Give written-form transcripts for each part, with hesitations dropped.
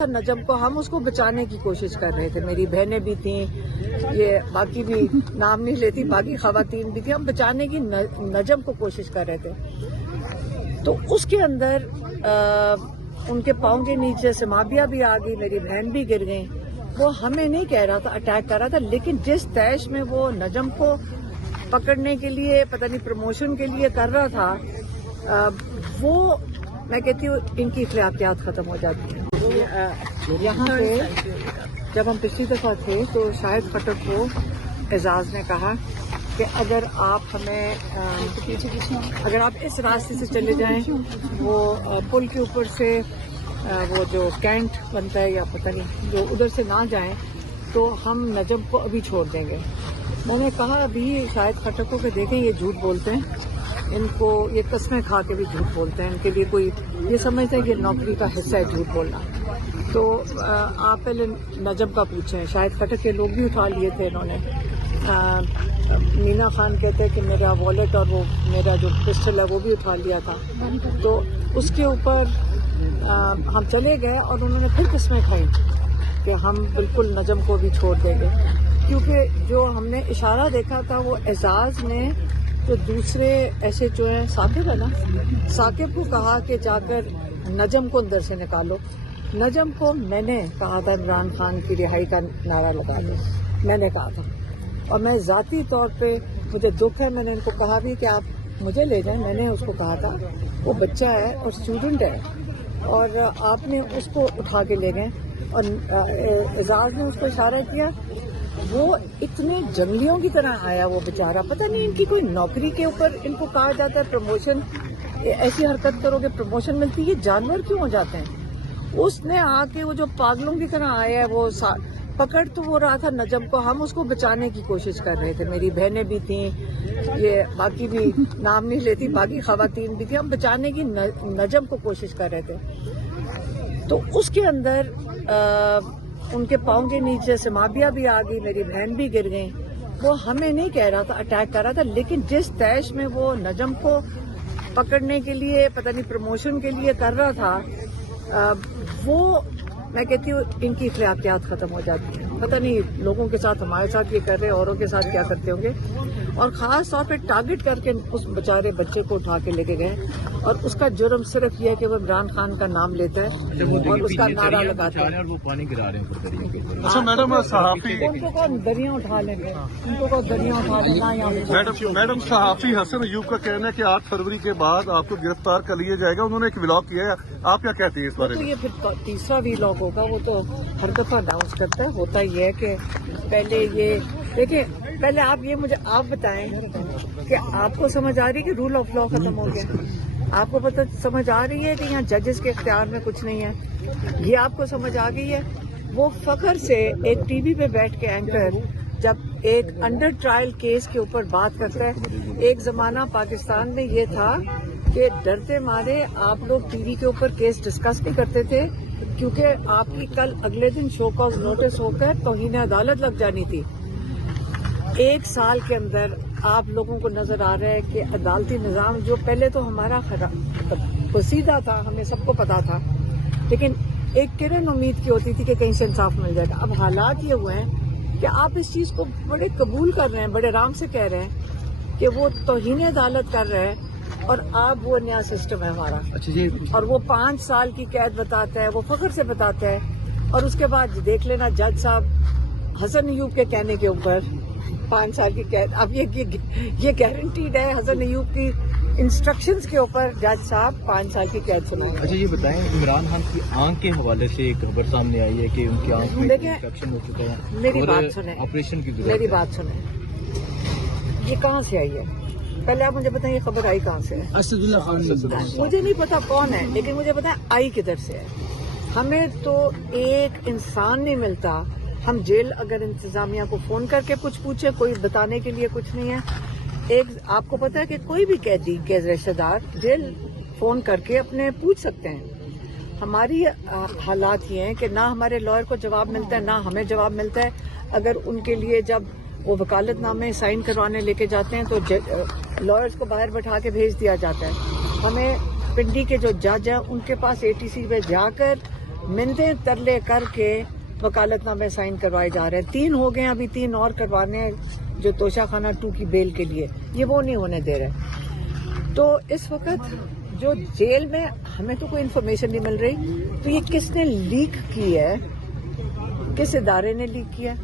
नजम को हम उसको बचाने की कोशिश कर रहे थे, मेरी बहनें भी थीं, ये बाकी भी नाम नहीं लेती, बाकी खवातीन भी थी, हम बचाने की नजम को कोशिश कर रहे थे। तो उसके अंदर उनके पाँव के नीचे से माबिया भी आ गई, मेरी बहन भी गिर गई। वो हमें नहीं कह रहा था, अटैक कर रहा था, लेकिन जिस तैश में वो नजम को पकड़ने के लिए पता नहीं प्रमोशन के लिए कर रहा था, वो मैं कहती हूँ इनकी इख्तियात खत्म हो जाती है। यहाँ पे जब हम पिछली दफा थे तो शाहिद खट्टक को एजाज ने कहा कि अगर आप हमें अगर आप इस रास्ते से चले जाएं, वो पुल के ऊपर से वो जो कैंट बनता है या पता नहीं जो उधर से ना जाएं, तो हम नजम को अभी छोड़ देंगे। मैंने कहा अभी शाहिद खट्टक को कि देखें ये झूठ बोलते हैं, इनको ये कस्में खा के भी झूठ बोलते हैं, इनके लिए कोई ये समझते हैं कि नौकरी का हिस्सा है झूठ बोलना। तो आप पहले नजम का पूछें, शायद खट्टक के लोग भी उठा लिए थे इन्होंने। मीना खान कहते हैं कि मेरा वॉलेट और वो मेरा जो पिस्टल है वो भी उठा लिया था। तो उसके ऊपर हम चले गए और उन्होंने फिर कस्में खाई कि हम बिल्कुल नजम को भी छोड़ देंगे, क्योंकि जो हमने इशारा देखा था वो एजाज ने जो दूसरे ऐसे जो है साकिब है ना, साकिब को कहा कि जाकर नजम को अंदर से निकालो। नजम को मैंने कहा था इमरान खान की रिहाई का नारा लगा दो, मैंने कहा था। और मैं ज़ाती तौर पे मुझे दुख है, मैंने इनको कहा भी कि आप मुझे ले जाएं, मैंने उसको कहा था, वो बच्चा है और स्टूडेंट है और आपने उसको उठा के ले गए। और एजाज ने उसको इशारा किया, वो इतने जंगलियों की तरह आया वो बेचारा, पता नहीं इनकी कोई नौकरी के ऊपर इनको कहा जाता है प्रमोशन, ऐसी हरकत करोगे प्रमोशन मिलती है, जानवर क्यों हो जाते हैं। उसने आके वो जो पागलों की तरह आया है, वो पकड़ तो वो रहा था नजम को, हम उसको बचाने की कोशिश कर रहे थे, मेरी बहनें भी थीं, ये बाकी भी नाम नहीं लेती, बाकी खवातीन भी थी, हम बचाने की नजम को कोशिश कर रहे थे। तो उसके अंदर उनके पाँव के नीचे से माबिया भी आ गई, मेरी बहन भी गिर गई। वो हमें नहीं कह रहा था, अटैक कर रहा था, लेकिन जिस तैश में वो नजम को पकड़ने के लिए पता नहीं प्रमोशन के लिए कर रहा था, वो मैं कहती हूँ इनकी इख्तियात खत्म हो जाती है। पता नहीं लोगों के साथ, हमारे साथ ये कर रहे हैं, औरों के साथ क्या करते होंगे। और ख़ास तौर पे टारगेट करके उस बेचारे बच्चे को उठा के लेके गए, और उसका जुर्म सिर्फ ये है कि वो इमरान खान का नाम लेता है और उसका नारा लगाता है। वो पानी गिरा रहे हैं। अच्छा मैडम, सहाफ़ी उनको कौन दरिया उठा लेंगे, उनको कौन दरिया उठा लेना। यहाँ मैडम सहाफ़ी हसन अयूब का कहना है कि 8 फरवरी के बाद आपको गिरफ्तार कर लिया जाएगा। उन्होंने एक व्लॉग किया है, आप क्या कहती हैं इस बारे तो में? ये फिर तीसरा व्लॉग होगा, वो तो हर दफा अनाउंस करता है। होता ये है कि पहले ये देखिए, पहले आप ये मुझे आप बताएं कि आपको समझ आ रही है कि रूल ऑफ लॉ खत्म हो गया, आपको पता समझ आ रही है कि यहाँ जजेस के इख्तियार में कुछ नहीं है, ये आपको समझ आ गई है। वो फखर से एक टीवी पे बैठ के एंकर जब एक अंडर ट्रायल केस के ऊपर बात करता है, एक जमाना पाकिस्तान में ये था कि डरते मारे आप लोग टीवी के ऊपर केस डिस्कस नहीं करते थे, क्योंकि आपकी कल अगले दिन शो कॉज नोटिस होकर तौहीन अदालत लग जानी थी। 1 साल के अंदर आप लोगों को नजर आ रहा है कि अदालती निज़ाम जो पहले तो हमारा पसीदा था, हमें सबको पता था, लेकिन एक किरण उम्मीद की होती थी कि कहीं से इंसाफ मिल जाएगा। अब हालात ये हुए हैं कि आप इस चीज़ को बड़े कबूल कर रहे हैं, बड़े आराम से कह रहे हैं कि वो तौहीन अदालत कर रहे हैं, और अब वो नया सिस्टम है हमारा। अच्छा जी। और वो 5 साल की कैद बताता है, वो फख्र से बताता है, और उसके बाद देख लेना जज साहब हसन अयूब के कहने के ऊपर 5 साल की कैद। अब ये गारंटीड है हसन अयूब की इंस्ट्रक्शंस के ऊपर, जज साहब 5 साल की कैद सुनाएंगे। अच्छा ये बताएं, इमरान खान की आंख के हवाले से एक खबर सामने आई है कि उनकी आंख में इंफेक्शन हो चुका है। मेरी बात सुने, ऑपरेशन की मेरी बात सुने, ये कहाँ से आई है? पहले आप मुझे बताएं ये खबर आई कहाँ से है? असदुल्ला खान। मुझे नहीं पता कौन है, लेकिन मुझे पता है आई किधर से है। हमें तो एक इंसान नहीं मिलता, हम जेल अगर इंतजामिया को फोन करके कुछ पूछे, कोई बताने के लिए कुछ नहीं है। एक आपको पता है कि कोई भी कैदी के रिश्तेदार जेल फोन करके अपने पूछ सकते हैं। हमारी हालात ये हैं कि ना हमारे लॉयर को जवाब मिलता है, ना हमें जवाब मिलता है। अगर उनके लिए जब वो वकालतनामे साइन करवाने लेके जाते हैं तो लॉयर्स को बाहर बैठा के भेज दिया जाता है। हमें पिंडी के जो जज हैं उनके पास ATC पे जाकर मिन्नतें तरले करके वकालतनामे साइन करवाए जा रहे हैं। 3 हो गए, अभी 3 और करवाने हैं जो तोशाखाना 2 की बेल के लिए, ये वो नहीं होने दे रहे। तो इस वक्त जो जेल में हमें तो कोई इन्फॉर्मेशन नहीं मिल रही, तो ये किसने लीक की है, किस इदारे ने लीक किया है?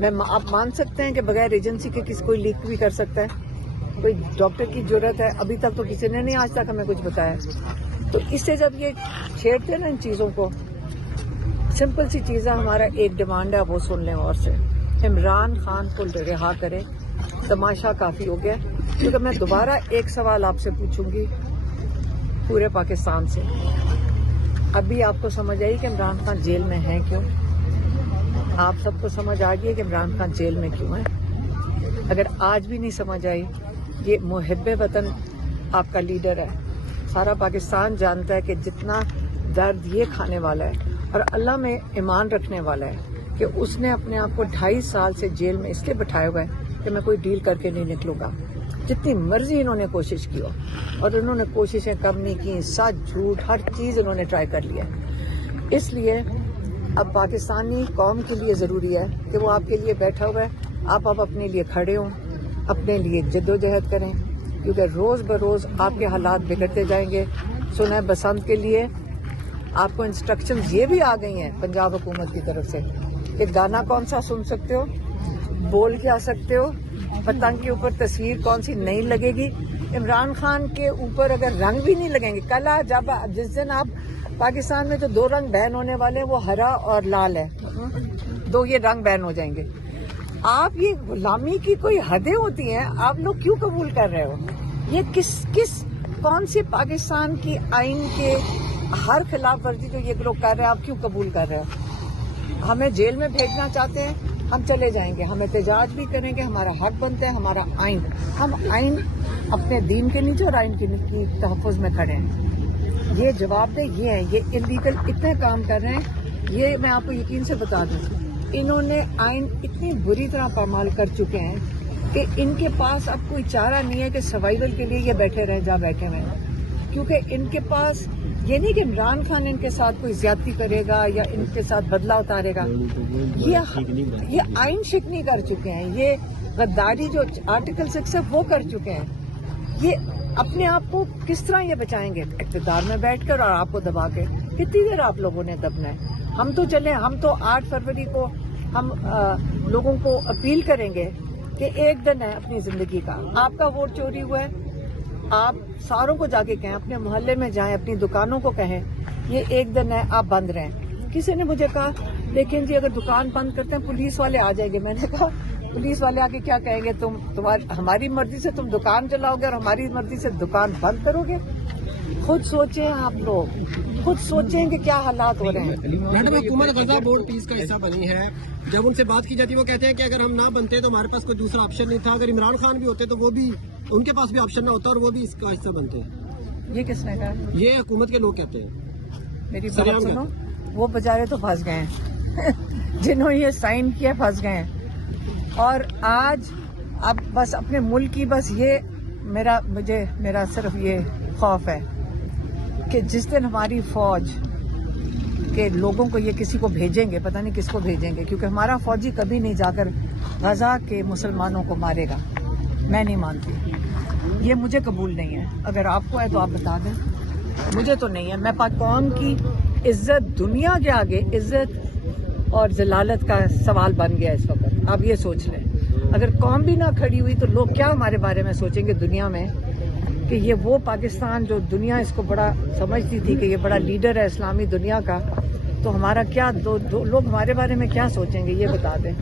आप मान सकते हैं कि बगैर एजेंसी के कोई लीक भी कर सकता है? कोई डॉक्टर की जरूरत है? अभी तक तो किसी ने नहीं आज तक हमें कुछ बताया। तो इससे जब ये छेड़ते हैं ना इन चीज़ों को, सिंपल सी चीज़ है, हमारा एक डिमांड है, वो सुन लें और से इमरान खान को रिहा करें। तमाशा काफ़ी हो गया। क्योंकि मैं दोबारा एक सवाल आपसे पूछूंगी पूरे पाकिस्तान से, अभी आपको समझ आई कि इमरान खान जेल में है क्यों? आप सबको समझ आ गई कि इमरान खान जेल में क्यों है? अगर आज भी नहीं समझ आई, ये मुहिब्बे वतन आपका लीडर है, सारा पाकिस्तान जानता है कि जितना दर्द ये खाने वाला है और अल्लाह में ईमान रखने वाला है कि उसने अपने आप को 2.5 साल से जेल में इसलिए बिठाया हुआ है कि मैं कोई डील करके नहीं निकलूंगा। जितनी मर्जी इन्होंने कोशिश की हो, और इन्होंने कोशिशें कम नहीं की, सच झूठ हर चीज़ इन्होंने ट्राई कर लिया। इसलिए अब पाकिस्तानी कौम के लिए ज़रूरी है कि वो आपके लिए बैठा हुआ है, आप अपने लिए खड़े हों, अपने लिए जद्दोजहद करें, क्योंकि रोज़ बरोज़ आपके हालात बिगड़ते जाएंगे। सुना बसंत के लिए आपको इंस्ट्रक्शंस ये भी आ गई हैं पंजाब हुकूमत की तरफ से कि गाना कौन सा सुन सकते हो, बोल के आ सकते हो, पतंग के ऊपर तस्वीर कौन सी नहीं लगेगी। इमरान खान के ऊपर अगर रंग भी नहीं लगेंगे, कल जब जिस दिन आप पाकिस्तान में जो 2 रंग बैन होने वाले हैं वो हरा और लाल है, 2 ये रंग बैन हो जाएंगे। आप ये गुलामी की कोई हदें होती हैं, आप लोग क्यों कबूल कर रहे हो? ये किस कौन सी पाकिस्तान की आइन के हर खिलाफ वर्जी जो ये लोग कर रहे हैं, आप क्यों कबूल कर रहे हो? हमें जेल में भेजना चाहते हैं, हम चले जाएंगे, हम एहतजाज भी करेंगे, हमारा हक बनता है, हमारा आइन, हम आइन अपने दीन के नीचे और आइन की तहफ़्फ़ुज़ में खड़े हैं। ये जवाबदेह ये हैं, ये इल्लीगल इतने काम कर रहे हैं। ये मैं आपको यकीन से बता दूं, इन्होंने आइन इतनी बुरी तरह पामाल कर चुके हैं कि इनके पास अब कोई चारा नहीं है कि सर्वाइवल के लिए ये बैठे रहे जहाँ बैठे हुए हैं। क्योंकि इनके पास ये नहीं कि इमरान खान इनके साथ कोई ज्यादती करेगा या इनके साथ बदला उतारेगा, ये आइन शिकनी कर चुके हैं, ये गद्दारी जो आर्टिकल 6 है वो कर चुके हैं। ये अपने आप को किस तरह ये बचाएंगे? इक़्तिदार में बैठकर और आपको दबा के। कितनी देर आप लोगों ने दबना है? हम तो चले, हम तो 8 फरवरी को हम लोगों को अपील करेंगे कि एक दिन है अपनी जिंदगी का, आपका वोट चोरी हुआ है, आप सारों को जाके कहें, अपने मोहल्ले में जाएं, अपनी दुकानों को कहें ये एक दिन है, आप बंद रहें। किसी ने मुझे कहा लेकिन जी अगर दुकान बंद करते हैं पुलिस वाले आ जाएंगे। मैंने कहा पुलिस वाले आके क्या कहेंगे? हमारी मर्जी से तुम दुकान चलाओगे और हमारी मर्जी से दुकान बंद करोगे? खुद सोचें, आप लोग खुद सोचें कि क्या हालात हो रहे हैं। मैडम, हुकूमत गजा बोर्ड पीस का हिस्सा बनी है, जब उनसे बात की जाती है वो कहते हैं कि अगर हम ना बनते तो हमारे पास कोई दूसरा ऑप्शन नहीं था, अगर इमरान खान भी होते तो वो भी, उनके पास भी ऑप्शन ना होता और वो भी इसका हिस्सा बनते हैं। ये किसने कहा? ये हुकूमत के लोग कहते हैं। मेरी बात सुनो, वो बेचारे तो फंस गए हैं जिन्होंने ये साइन किया फंस गए हैं। और आज अब बस अपने मुल्क की बस ये मेरा सिर्फ ये खौफ है कि जिस दिन हमारी फौज के लोगों को ये किसी को भेजेंगे, पता नहीं किसको भेजेंगे, क्योंकि हमारा फौजी कभी नहीं जाकर गजा के मुसलमानों को मारेगा। मैं नहीं मानती, ये मुझे कबूल नहीं है। अगर आपको है तो आप बता दें, मुझे तो नहीं है। मैं कौम की इज्जत, दुनिया के आगे इज्जत और जलालत का सवाल बन गया इस वक्त। आप ये सोच लें, अगर कौम भी ना खड़ी हुई तो लोग क्या हमारे बारे में सोचेंगे दुनिया में कि ये वो पाकिस्तान जो दुनिया इसको बड़ा समझती थी कि ये बड़ा लीडर है इस्लामी दुनिया का, तो हमारा क्या लोग हमारे बारे में क्या सोचेंगे ये बता दें।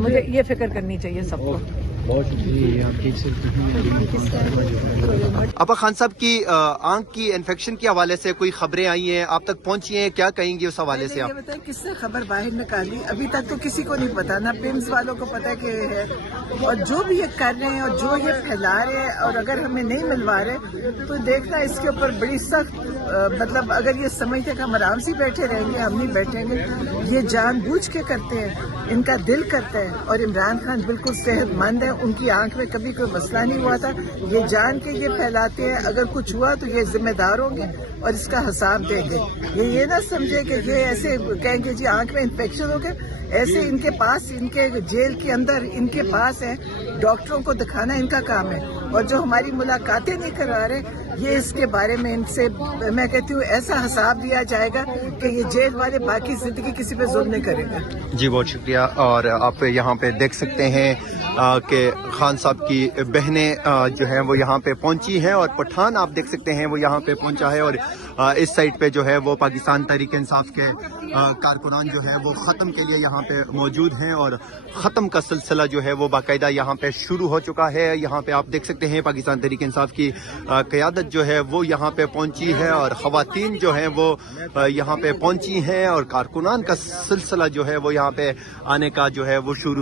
मुझे ये फिक्र करनी चाहिए सबको। बहुत शुक्रिया आपकी। आपा खान साहब की आंख की इन्फेक्शन के हवाले से कोई खबरें आई हैं, आप तक पहुंची हैं, क्या कहेंगे उस हवाले से आप? ये बताएं किसने खबर बाहर निकाली? अभी तक तो किसी को नहीं पता, ना पिम्स वालों को पता कि है, और जो भी ये कर रहे हैं और जो ये फैला रहे हैं, और अगर हमें नहीं मिलवा रहे तो देखना इसके ऊपर बड़ी सख्त, मतलब अगर ये समझते कि हम आराम से बैठे रहेंगे, हम नहीं बैठेंगे। ये जानबूझ के करते हैं, इनका दिल करता है, और इमरान खान बिल्कुल सेहतमंद है, उनकी आंख में कभी कोई मसला नहीं हुआ था। ये जान के ये फैलाते हैं, अगर कुछ हुआ तो ये जिम्मेदार होंगे और इसका हिसाब देंगे। ये ना समझे कि ये ऐसे कहेंगे जी आंख में इन्फेक्शन हो गया, ऐसे इनके पास, इनके जेल के अंदर इनके पास है, डॉक्टरों को दिखाना इनका काम है। और जो हमारी मुलाकातें नहीं करा रहे, ये इसके बारे में इनसे मैं कहती हूँ ऐसा हिसाब दिया जाएगा कि ये जेल वाले बाकी जिंदगी किसी पे जुल्म नहीं करेंगे। जी बहुत शुक्रिया। और आप यहाँ पे देख सकते हैं कि खान साहब की बहनें जो हैं वो यहाँ पे पहुंची हैं और पठान आप देख सकते हैं वो यहाँ पे पहुंचा है। और इस साइड पे जो है वो पाकिस्तान तहरीक इंसाफ के कारकुनान जो है वो ख़त्म के लिए यहाँ पे मौजूद हैं और ख़त्म का सिलसिला जो है वो बाकायदा यहाँ पे शुरू हो चुका है। यहाँ पे आप देख सकते हैं पाकिस्तान तहरीक इंसाफ की क़यादत जो है वो यहाँ पे पहुंची है और ख़वातीन जो हैं वो यहाँ पे पहुंची हैं और कारकुनान का सिलसिला जो है वो यहाँ पे आने का जो है वो शुरू